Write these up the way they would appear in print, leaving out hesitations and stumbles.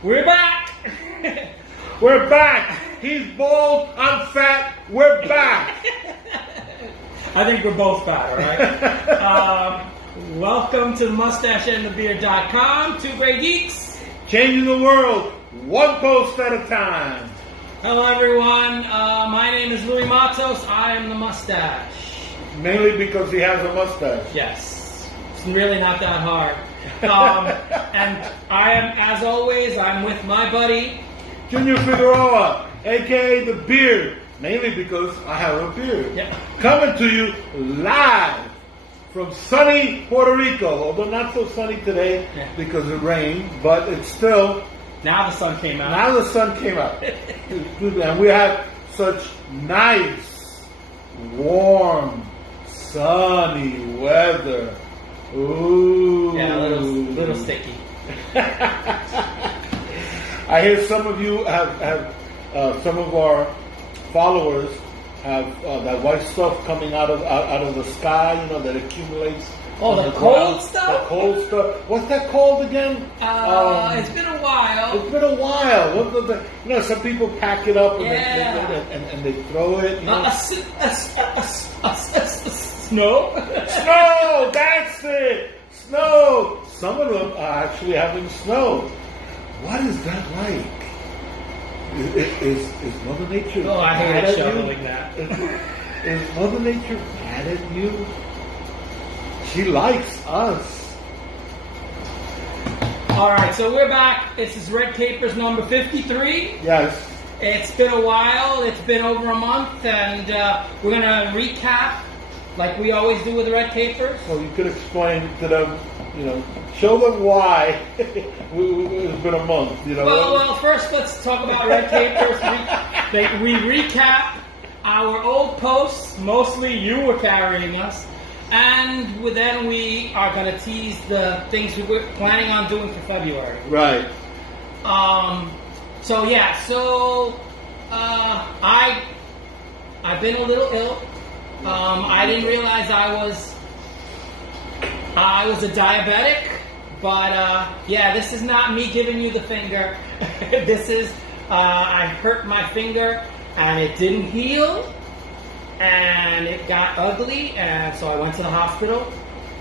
We're back! We're back! He's bald, I'm fat, we're back! I think we're both fat, alright? Welcome to MustacheAndTheBeard.com, two great geeks. Changing the world, one post at a time. Hello everyone, my name is Louis Matos, I am the mustache. Mainly because he has a mustache. Yes, it's really not that hard. And I am, as always, I'm with my buddy Junior Figueroa, aka The Beard, mainly because I have a beard. Yep. Coming to you live from sunny Puerto Rico, although not so sunny today because it rained, but it's still... Now the sun came out. Now the sun came out. And we have such nice, warm, sunny weather. Ooh. Yeah, a little sticky. I hear some of you have some of our followers have that white stuff coming out of the sky, you know, that accumulates. Oh, the cold stuff? The cold stuff. What's that called again? It's been a while. It's been a while. You know, some people pack it up and, and they throw it. You know? Snow? Snow! That's it! Snow! Some of them are actually having snow. What is that like? Is Mother Nature I mad hate at shoveling you? that. Is Mother Nature mad at you? She likes us. Alright, so we're back. This is Red Capers number 53. Yes. It's been a while. It's been over a month, and we're going to recap like we always do with the Red Capers. So you could explain to them, you know, show them why it's been a month, you know. Well, first let's talk about Red Capers. We recap our old posts. Mostly you were carrying us. And then we are going to tease the things we were planning on doing for February. Right. I've been a little ill. I didn't realize I was a diabetic, but this is not me giving you the finger. This is I hurt my finger and it didn't heal. And it got ugly, and so I went to the hospital,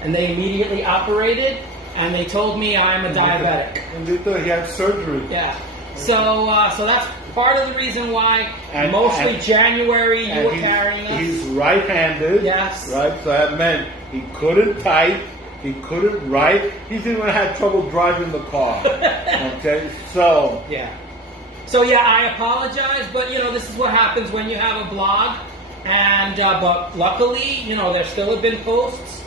and they immediately operated, and they told me I'm a diabetic. And they thought he had surgery. Yeah. So that's part of the reason why mostly January you were carrying us. He's right-handed. Yes. Right, so that meant he couldn't type, he couldn't write, he even had trouble driving the car. Okay, so... Yeah. So I apologize, but this is what happens when you have a blog. And but luckily, there still have been posts.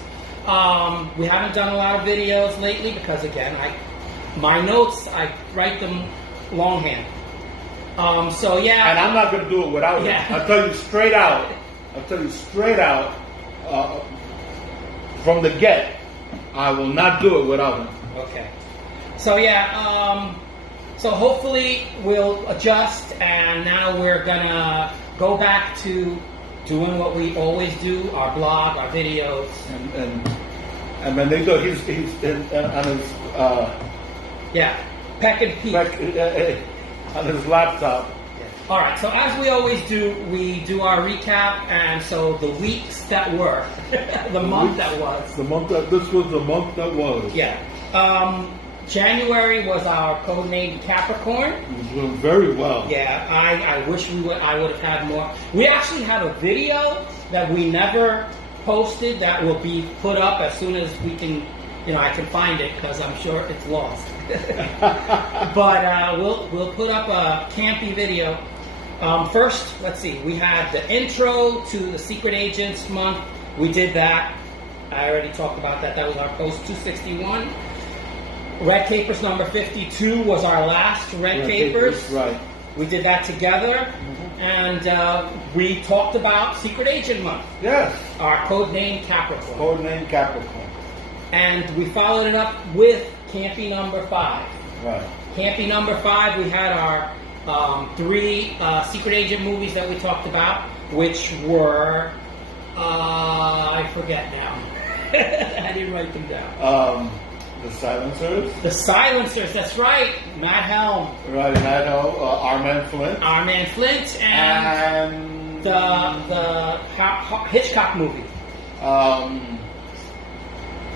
We haven't done a lot of videos lately because, again, my notes, I write them longhand. And I'm not going to do it without him. I'll tell you straight out. From the get, I will not do it without him. Okay. So so hopefully we'll adjust, and now we're gonna go back to doing what we always do, our blog, our videos. And then they go, he's on his... peck and peek. On his laptop. All right, so as we always do, we do our recap, and so the weeks that were, the month that was. This was the month that was. Yeah. January was our Codename Capricorn. It was doing very well. Yeah, I wish I would have had more. We actually have a video that we never posted that will be put up as soon as we can, I can find it because I'm sure it's lost. But we'll put up a Campy video. First, let's see. We had the intro to the Secret Agents month. We did that. I already talked about that. That was our post 261. Red Capers number 52 was our last Red Capers. Right. We did that together, and we talked about Secret Agent Month. Yes. Our Codename Capricorn. Codename Capricorn. And we followed it up with Campy number 5. Right. Campy number 5, we had our 3 Secret Agent movies that we talked about, which were, I forget now. I didn't write them down. The Silencers. The Silencers, that's right. Matt Helm. Right, and I know Armand Flint. Armand Flint and the Hitchcock movie.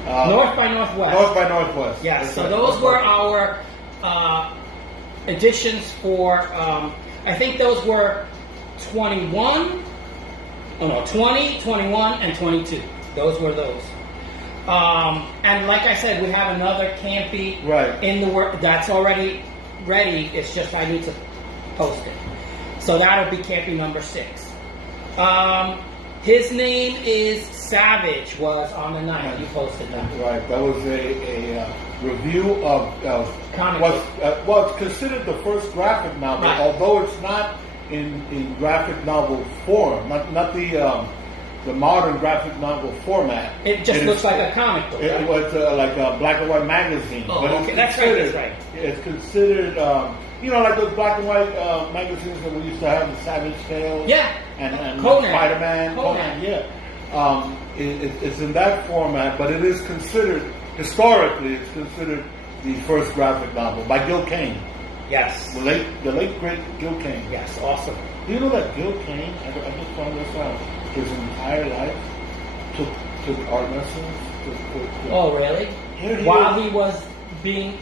North by Northwest. North by Northwest. Yes, That's so right. those were our editions for, I think those were 20, 21, and 22. Those were those. And like I said, we have another Campy in the work that's already ready. It's just I need to post it. So that'll be Campy number 6. His name is Savage, was on the 9th. You posted that. Right, that was a review of Comic what's considered the first graphic novel, although it's not in graphic novel form, not the modern graphic novel format. It just looks like a comic book. It was like a black and white magazine. Oh, but okay, that's right. It's considered, like those black and white magazines that we used to have, the Savage Tales. Yeah. And Conan. Spider-Man. Conan. Yeah. It's in that format, but it is considered, historically, it's considered the first graphic novel by Gil Kane. Yes. The late great Gil Kane. Yes, awesome. Do you know that Gil Kane, I just found this out, his entire life took art lessons? Oh, really? While he was being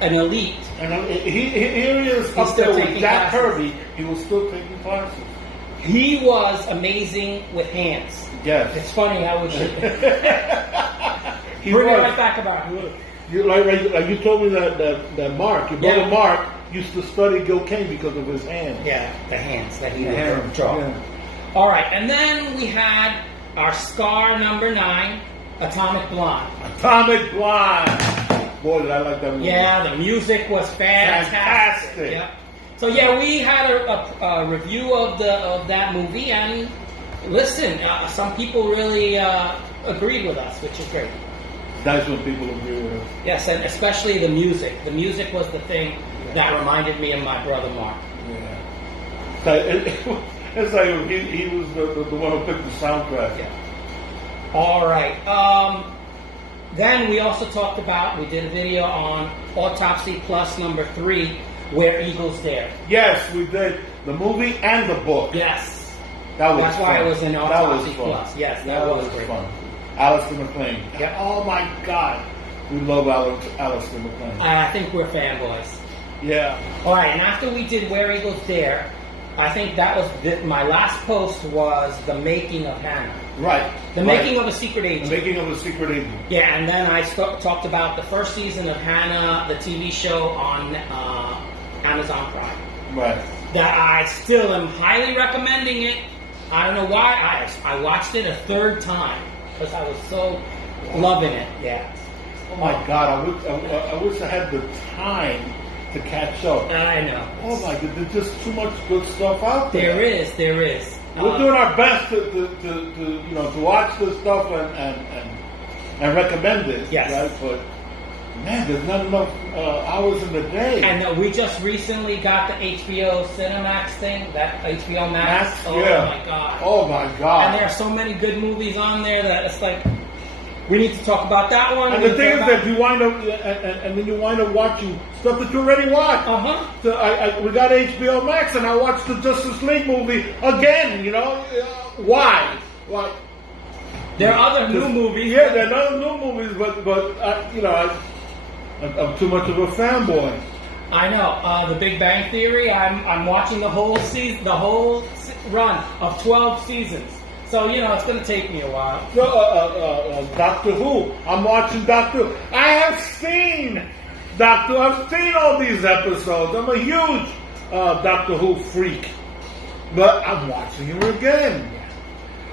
an elite. And here he is up there with Jack Kirby, he was still taking classes. He was amazing with hands. Yes. It's funny how we should. He Bring it was. right back about it. Like you told me that Mark, your brother Mark, used to study Gil Kane because of his hands. Yeah, the hands that he would draw. Yeah. All right, and then we had our star number 9, Atomic Blonde. Atomic Blonde. Boy, did I like that movie. Yeah, the music was fantastic. Yeah. So yeah, we had a review of that movie, and listen, some people really agreed with us, which is great. That's when people agree with us. Yes, and especially the music. The music was the thing that reminded me of my brother Mark. Yeah. It's like he was the one who picked the soundtrack. Yeah. All right. Then we also talked about, we did a video on Autopsy Plus number 3, Where Eagles Dare. Yes, we did. The movie and the book. Yes. That's why it was in Autopsy Plus. Yes, that was great. Fun. Alistair McLean. Yep. Oh my God. We love Alistair McLean. I think we're fanboys. Yeah. All right, and after we did Where Eagles Dare, I think that was my last post was the making of Hannah. Right. The making of a secret agent. The making of a secret agent. Yeah, and then I talked about the first season of Hannah, the TV show on Amazon Prime. Right. That I still am highly recommending it. I don't know why. I watched it a 3rd time because I was so loving it. Yeah. Oh my God! I wish I had the time to catch up. I know. Oh my God! There's just too much good stuff out there. There is. We're doing our best to watch this stuff and recommend it. Yes. Right? But man, there's not enough hours in the day. And we just recently got the HBO Cinemax thing, that HBO Max. Oh my God. Oh my God. And there are so many good movies on there that it's like, we need to talk about that one. And the thing is that you wind up, and then you wind up watching stuff that you already watched. So we got HBO Max, and I watched the Justice League movie again. Why? Why? There are other new movies. Yeah, there are other new movies, but I'm too much of a fanboy. I know. The Big Bang Theory. I'm watching the whole season, the whole run of 12 seasons. So, it's going to take me a while. Doctor Who. I'm watching Doctor Who. I have seen Doctor Who. I've seen all these episodes. I'm a huge Doctor Who freak. But I'm watching it again.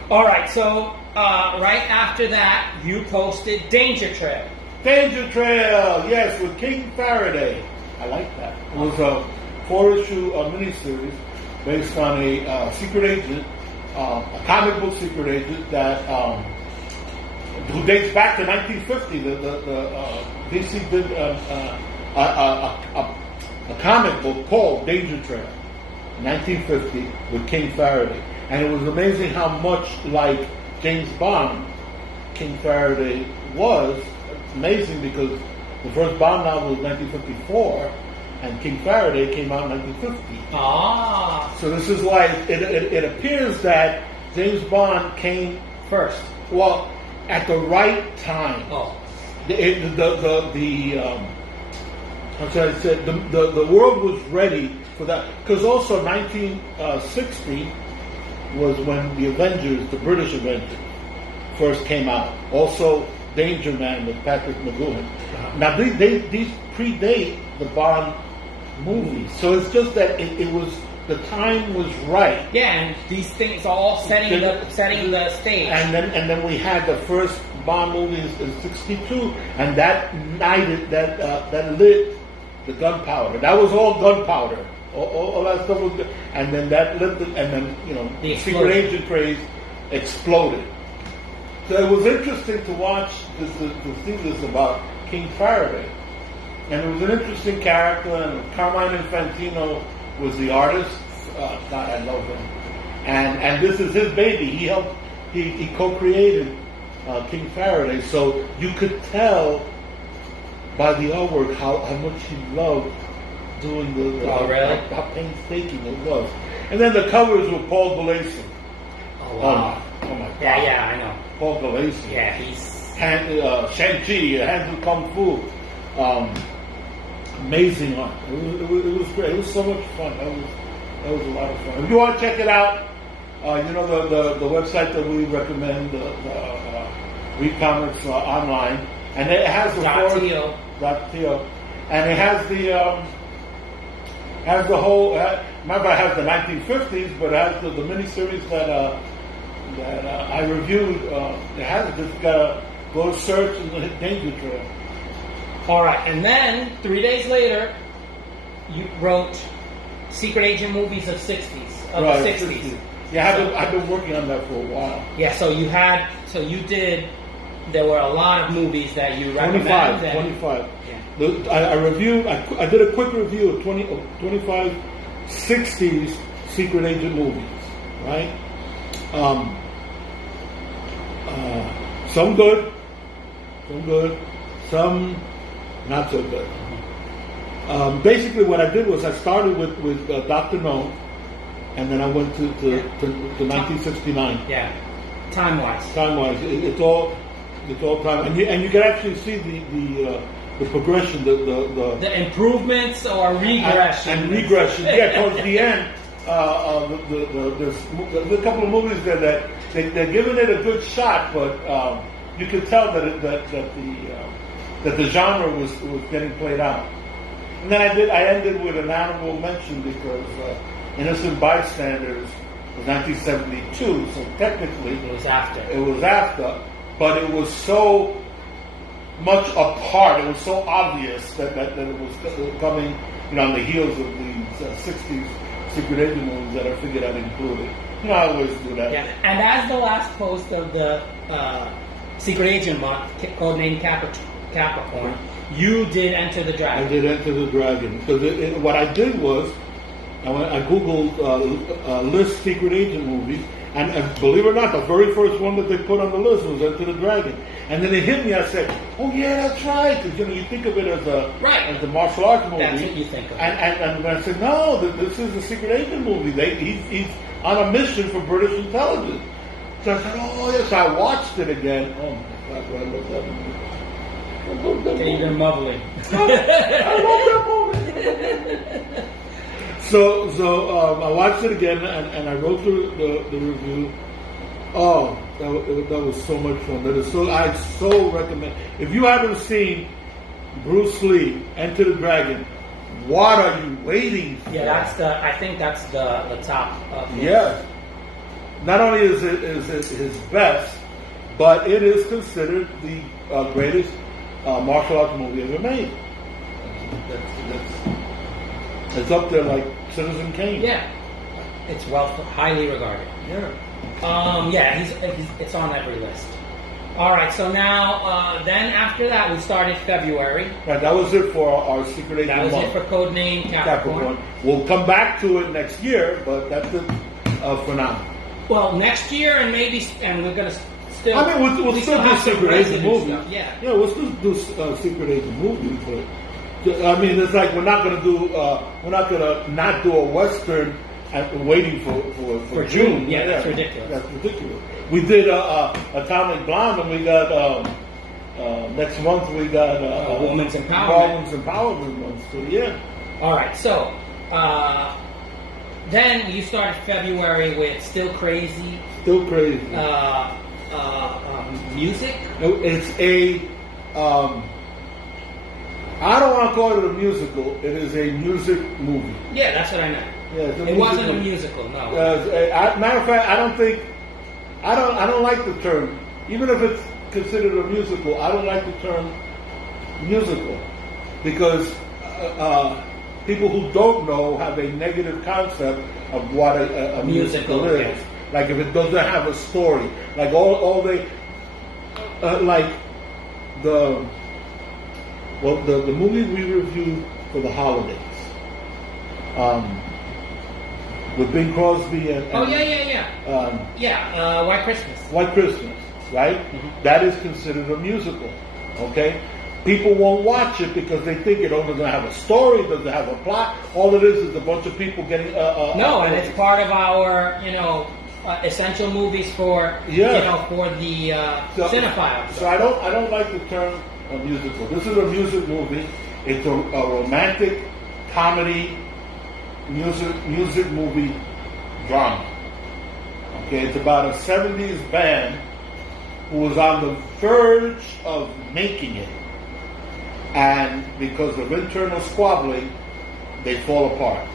All right, so right after that, you posted Danger Trail. Danger Trail, yes, with King Faraday. I like that. It was a 4-issue miniseries based on a secret agent. A comic book secret agent that who dates back to 1950. The DC did a comic book called Danger Trail, 1950, with King Faraday, and it was amazing how much like James Bond King Faraday was. It's amazing because The first Bond novel was 1954, and King Faraday came out in 1950. Ah. So this is why it appears that James Bond came First. well at the right time. Oh. How should I say? The world was ready for that, because also 1960 was when the Avengers, the British Avengers, first came out. Also, Danger Man with Patrick McGoohan. Now these predate the Bond movies, so it's just that it was the time was right. Yeah, and these things are all setting the stage. And then we had the first Bond movies in '62, and that ignited that lit the gunpowder. That was all gunpowder. All that stuff was good. And then that lit and then the secret agent craze exploded. So it was interesting to watch to see this about King Faraday. And it was an interesting character, and Carmine Infantino was the artist. God, I love him. And this is his baby. He co-created King Faraday. So you could tell by the artwork how much he loved doing how painstaking it was. And then the covers were Paul Gulacy. Oh wow! Oh my God! Yeah, I know. Paul Gulacy. Yeah, he's Shang-Chi, Hands of Kung Fu. Amazing art. It was great. It was so much fun. That was a lot of fun. If you want to check it out, the website that we recommend, Read Comics Online, and it has the .to, and it has the whole. Remember, it has the 1950s, but it has the miniseries that I reviewed. It has just go to search and hit Danger Trail. All right, and then 3 days later, you wrote Secret Agent movies of the 60s. Yeah, I've been working on that for a while. Yeah, so you did. There were a lot of movies that you recommended. 25. Yeah. I reviewed. I did a quick review of 25 60s Secret Agent movies. Right. Some good, some not so good. Basically, what I did was I started with Dr. No, and then I went to 1969. Yeah, time-wise. It's all time, and you can actually see the progression, the improvements or regression. And regression. Yeah, towards the end, there's a couple of movies there that they're giving it a good shot, but you can tell that the genre was getting played out. And then I ended with an honorable mention because Innocent Bystanders was 1972, so technically it was after, but it was so much apart. It was so obvious that it was coming, on the heels of these 60s Secret Agent movies that I figured I'd include it. I always do that. Yeah, and as the last post of the Secret Agent month, Codename Capricorn, you did Enter the Dragon. I did Enter the Dragon. Because what I did was, I Googled list Secret Agent movies, and believe it or not, the very first one that they put on the list was Enter the Dragon. And then it hit me, I said, oh yeah, that's right. Because you think of it as a martial arts movie. That's what you think of. And I said, no, this is a Secret Agent movie. He's on a mission for British intelligence. So I said, oh yes, I watched it again. Oh my God, I love that movie. You're mumbling. I love that movie. So I watched it again, and I wrote the review. Oh, that was so much fun. I so recommend. If you haven't seen Bruce Lee Enter the Dragon, what are you waiting for? Yeah, I think that's the top of his. Yes. Not only is it his best, but it is considered the greatest martial arts movie ever made. It's up there like Citizen Kane. Yeah, it's highly regarded. Yeah. It's on every list. All right, so now then after that we started February. Right, that was it for our Secret Agent month. That was it for Codename Capricorn. We'll come back to it next year, but that's it for now. Well, next year and we're going to still. I mean, we'll still do have some secret agent resident movies. stuff, yeah. Yeah, we'll still do secret agent movies, but I mean, it's like we're not gonna not do a western waiting for June. Yeah, that's ridiculous. That's ridiculous. We did Atomic Blonde, and we got next month we got Women's Empowerment. Women's Empowerment month. So yeah. All right, so then you started February with Still Crazy. Still Crazy. Music. It's a. I don't want to call it a musical. It is a music movie. Yeah, that's what I meant. Yeah, it's it wasn't a musical, no. Matter of fact, I don't like the term. Even if it's considered a musical, I don't like the term musical because people who don't know have a negative concept of what a musical is. Okay. Like if it doesn't have a story, like all they like the movie we reviewed for the holidays. With Bing Crosby and White Christmas. White Christmas, right? Mm-hmm. That is considered a musical. Okay, people won't watch it because they think it doesn't have a story, doesn't have a plot. All it is a bunch of people getting. And it's part of our, essential movies for for the cinephiles. So I don't like the term a musical. This is a music movie. It's a romantic comedy music movie drama. Okay, it's about a 70s band who was on the verge of making it, and because of internal squabbling, they fall apart.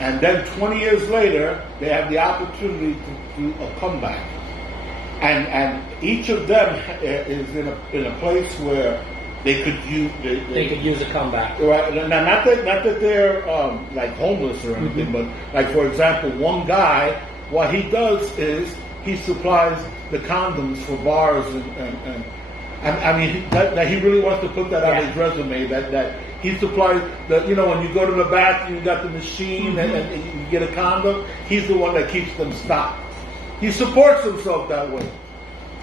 And then 20 years later, they have the opportunity to do a comeback. And each of them is in a place where they could use they could use a comeback. Right. Now, not that they're like homeless or anything, Mm-hmm. but like for example, one guy, what he does is he supplies the condoms for bars and I mean that he really wants to put that on his resume. That he supplies when you go to the bathroom, you got the machine Mm-hmm. and you get a condom. He's the one that keeps them stocked. He supports himself that way.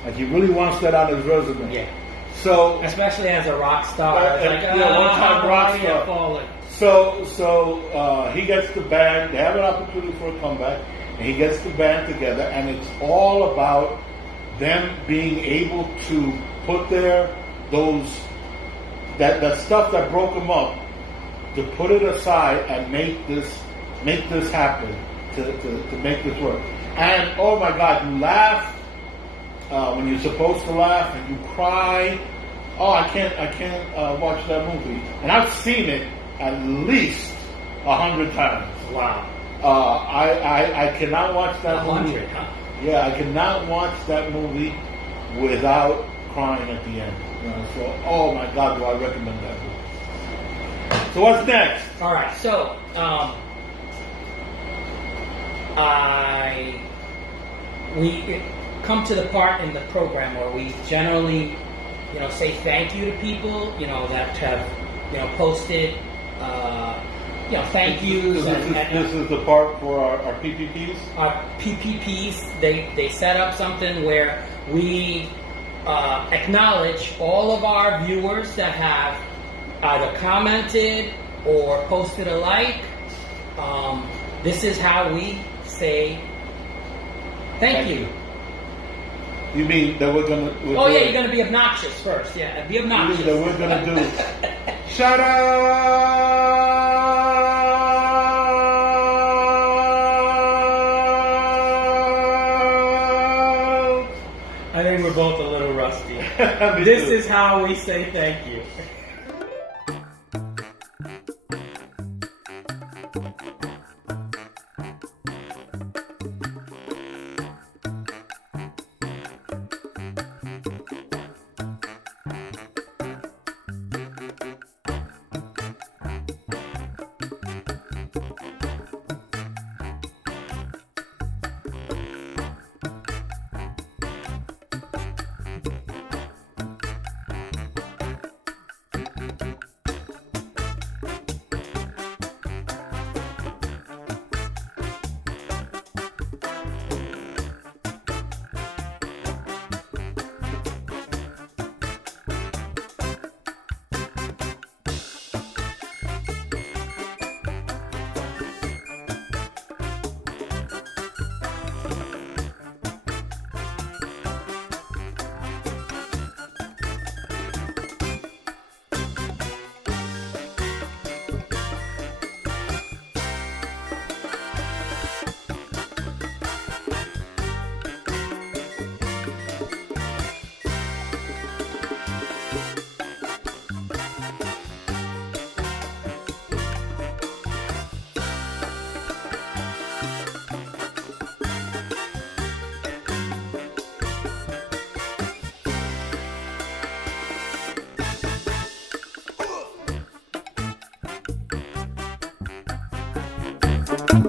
Like he really wants that on his resume. Yeah. So especially as a rock star, one-time rock star. Falling. So he gets the band. They have an opportunity for a comeback, and he gets the band together, and it's all about them being able to put that stuff that broke them up, to put it aside and make this happen, to make this work. And oh my God, you laugh when you're supposed to laugh, and you cry. Oh, I can't watch that movie. And I've seen it at least 100 times. Wow. I cannot watch that movie. 100, huh? Yeah, I cannot watch that movie without crying at the end. So, oh my God, do I recommend that movie? So what's next? All right, so we come to the part in the program where we generally, say thank you to people, that have, posted, thank yous. This is the part for our PPPs? Our PPPs, they set up something where we acknowledge all of our viewers that have either commented or posted a like. This is how we say thank you. You mean that we're gonna? You're gonna be obnoxious first. Yeah, be obnoxious. That we're gonna do. Shout out! I think we're both a little rusty. Me This too. is how we say thank you. All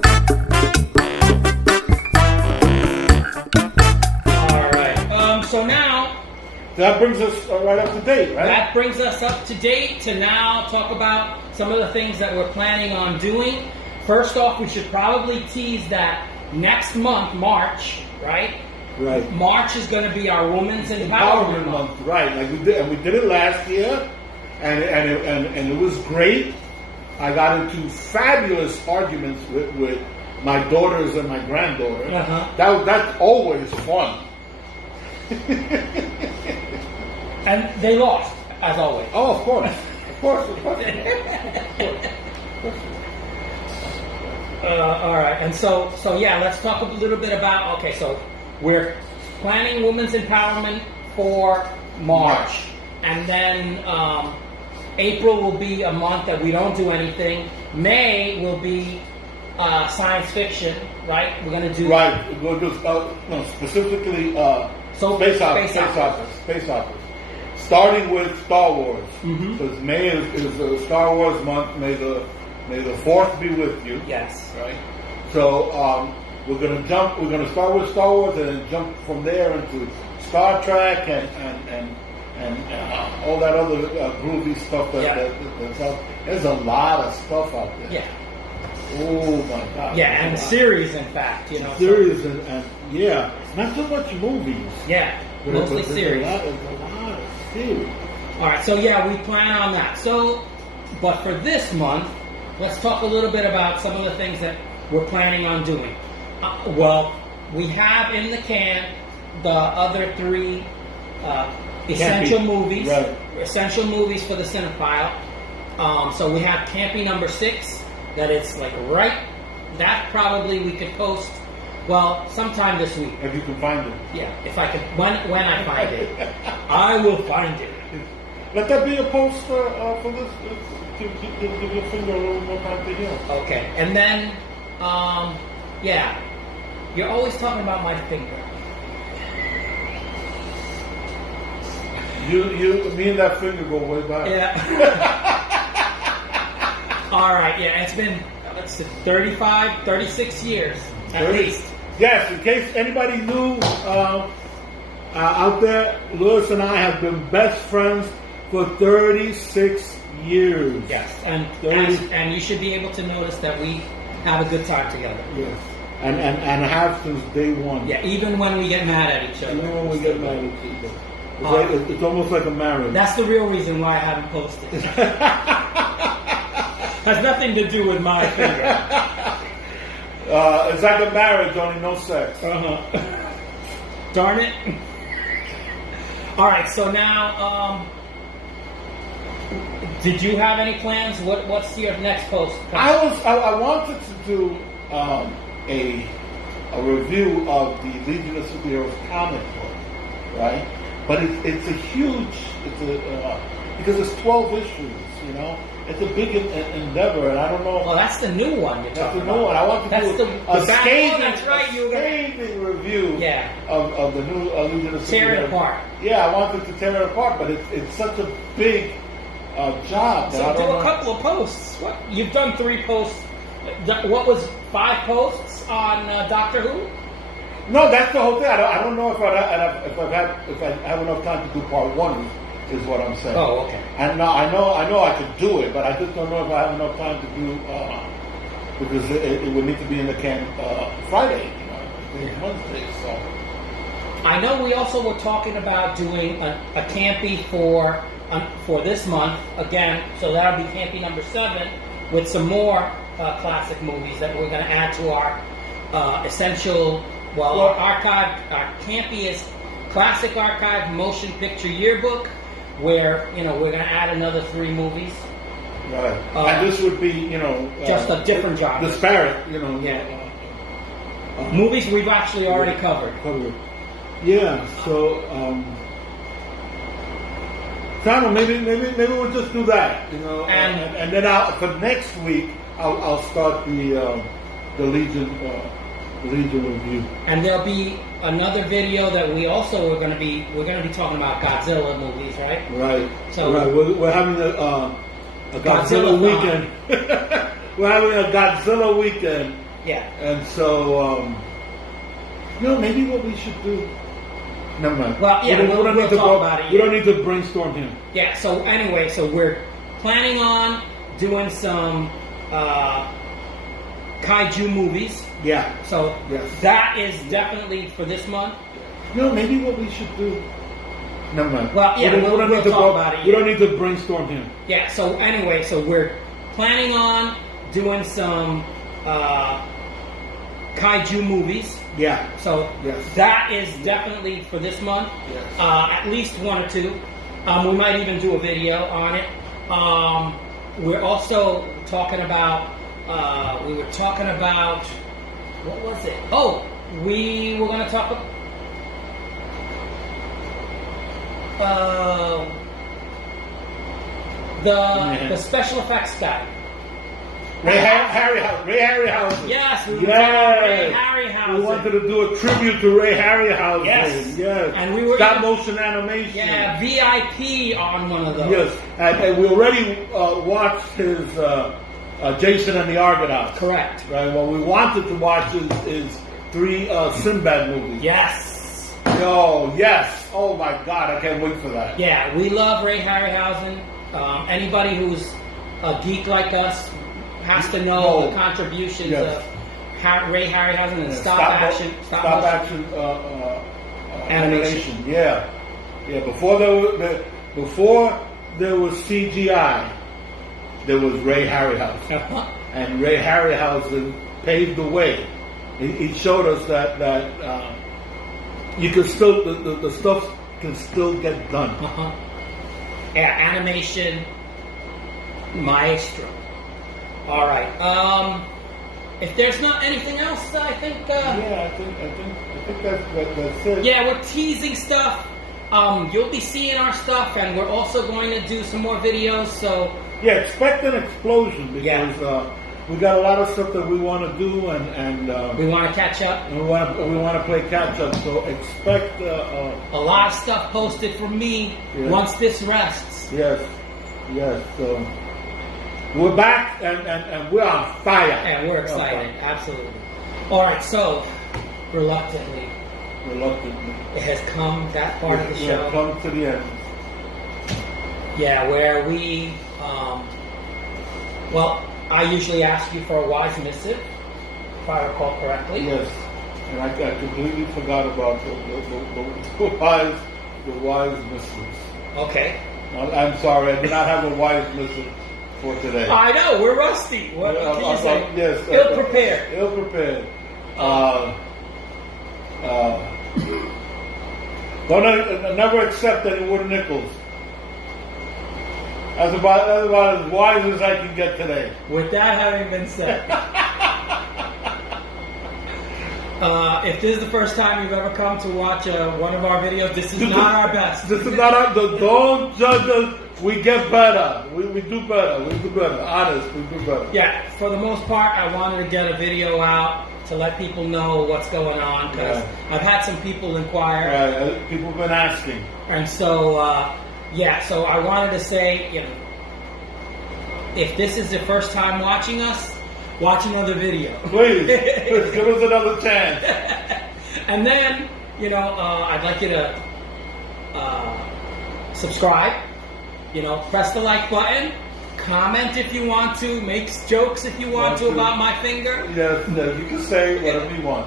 right. So now That brings us right up to date, right? that brings us up to date to now talk about some of the things that we're planning on doing. First off, we should probably tease that next month, March, right? Right. March is going to be our Women's Empowerment Month. Right? Like we did it last year, and it was great. I got into fabulous arguments with my daughters and my granddaughter. Uh-huh. That's always fun. And they lost, as always. Oh, of course. All right, and so yeah, let's talk a little bit about. Okay, so we're planning Women's Empowerment for March, and then April will be a month that we don't do anything. May will be science fiction, right? We're gonna do We'll do specifically space operas. Starting with Star Wars, because May is the Star Wars month. May the 4th be with you. Yes. Right. So we're gonna start with Star Wars and then jump from there into Star Trek and all that other groovy stuff that's out. There's a lot of stuff out there. Yeah. Oh my God. Yeah, and series, in fact, Series and yeah, not so much movies. Yeah, mostly series. There's a lot of series. All right, so yeah, we plan on that. So, but for this month, let's talk a little bit about some of the things that we're planning on doing. Well, we have in the can the other 3 essential movies. Right. Essential movies for the cinephile. So we have Campy number 6. That it's like that probably we could post, well, sometime this week. If you can find it. Yeah, if I can, when I find it. I will find it. Let that be a post for this. Give your finger a little more time to heal. Okay, and then, yeah, you're always talking about my finger. Me and that finger go way back. Yeah. All right, yeah, it's been, let's see, 35, 36 years, at least. Yes, in case anybody new out there, Louis and I have been best friends for 36 years. Yes, and you should be able to notice that we have a good time together. Yes, and have since day one. Yeah, even when we get mad at each other. Even when we get mad at each other. It's almost like a marriage. That's the real reason why I haven't posted. Has nothing to do with my finger. It's like a marriage, only no sex. Darn it. All right, so now, did you have any plans? What's your next post? I wanted to do a review of the Legion of Superheroes comic book, right? But it's a huge, because it's 12 issues, It's a big endeavor, and I don't know. Well, that's the new one. That's the new one. I want to do a scathing review of the new Legion of Superheroes. Tear it apart. Yeah, I wanted to tear it apart, but it's such a big job. So do a couple of posts. What? You've done 3 posts. What was 5 posts on Doctor Who? No, that's the whole thing. I don't know if I have enough time to do part 1. Is what I'm saying. Oh, okay. And I know I could do it, but I just don't know if I have enough time to do because it would need to be in the can Friday, Wednesday. So I know we also were talking about doing a Campy for this month again. So that'll be Campy number 7 with some more classic movies that we're going to add to our essential. Our archive. Our Campy is Classic Archive Motion Picture Yearbook, where we're going to add another 3 movies. Right. And this would be just a different genre. Disparate. Movies we've actually already covered. Yeah. So I don't know. Maybe we'll just do that. And then for next week I'll start the Legion review. And there'll be another video that we're going to be talking about Godzilla movies, right? Right. So we're having a Godzilla weekend. We're having a Godzilla weekend Yeah. And so, maybe what we should do. Never mind. Well, yeah, we'll talk about it. We don't need to brainstorm here. Yeah. So anyway, so we're planning on doing some kaiju movies. Yeah. So Yes. that is definitely for this month. Maybe what we should do. Never mind. Well, yeah, we don't need to talk about it. We don't need to brainstorm here. Yeah. So anyway, so we're planning on doing some kaiju movies. Yeah. So Yes. that is definitely for this month. Yes. At least one or two. We might even do a video on it. We're also talking about. We were talking about. What was it? Oh, we were going to talk about. The special effects guy. Ray Harryhausen. Yes, we were talking about Ray Harryhausen. We wanted to do a tribute to Ray Harryhausen. Yes. Yes. And we were stop motion animation. Yeah, VIP on one of those. Yes. And we already watched his Jason and the Argonauts. Correct. Right. What we wanted to watch is 3 Sinbad movies. Yes. Oh, yes. Oh, my God. I can't wait for that. Yeah, we love Ray Harryhausen. Anybody who's a geek like us has to know the contributions of Ray Harryhausen and stop action animation. Yeah. Before there was CGI, there was Ray Harryhausen, and Ray Harryhausen paved the way. He showed us that you can still the stuff can still get done. Yeah, animation maestro. All right. If there's not anything else, I think. I think that's it. Yeah, we're teasing stuff. You'll be seeing our stuff, and we're also going to do some more videos. So yeah, expect an explosion because we got a lot of stuff that we want to do, and we want to catch up. And we want to play catch up. So expect a lot of stuff posted from me once this rests. Yes. So we're back, and we're on fire. And we're excited, absolutely. All right, so reluctantly, it has come that part of the show. We've come to the end. Yeah, where we, I usually ask you for a wise missive, if I recall correctly. Yes, and I completely forgot about the wise missives. Okay. I'm sorry, I do not have a wise missive for today. I know, we're rusty. What can you say? Yes. Ill-prepared. Ill-prepared. Don't never accept any wooden nickels. That's about as wise as I can get today. With that having been said, if this is the first time you've ever come to watch one of our videos, this is not our best. This is not our. Don't judge us. We get better. We do better. We do better. Honest, we do better. Yeah, for the most part, I wanted to get a video out to let people know what's going on because I've had some people inquire. Right, people have been asking. And so, so I wanted to say, if this is the first time watching us, watch another video. Please give us another chance. And then, I'd like you to subscribe. Press the like button. Comment if you want to. Make jokes if you want to about my finger. Yes, you can say whatever you want.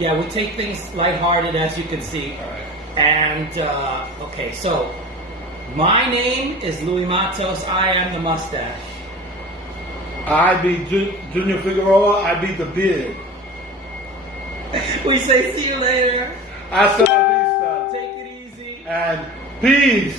We take things lighthearted, as you can see. All right. And, so my name is Louis Matos. I am the mustache. I be Junior Figueroa. I be the beard. We say see you later. Hasta la vista. Take it easy. And peace.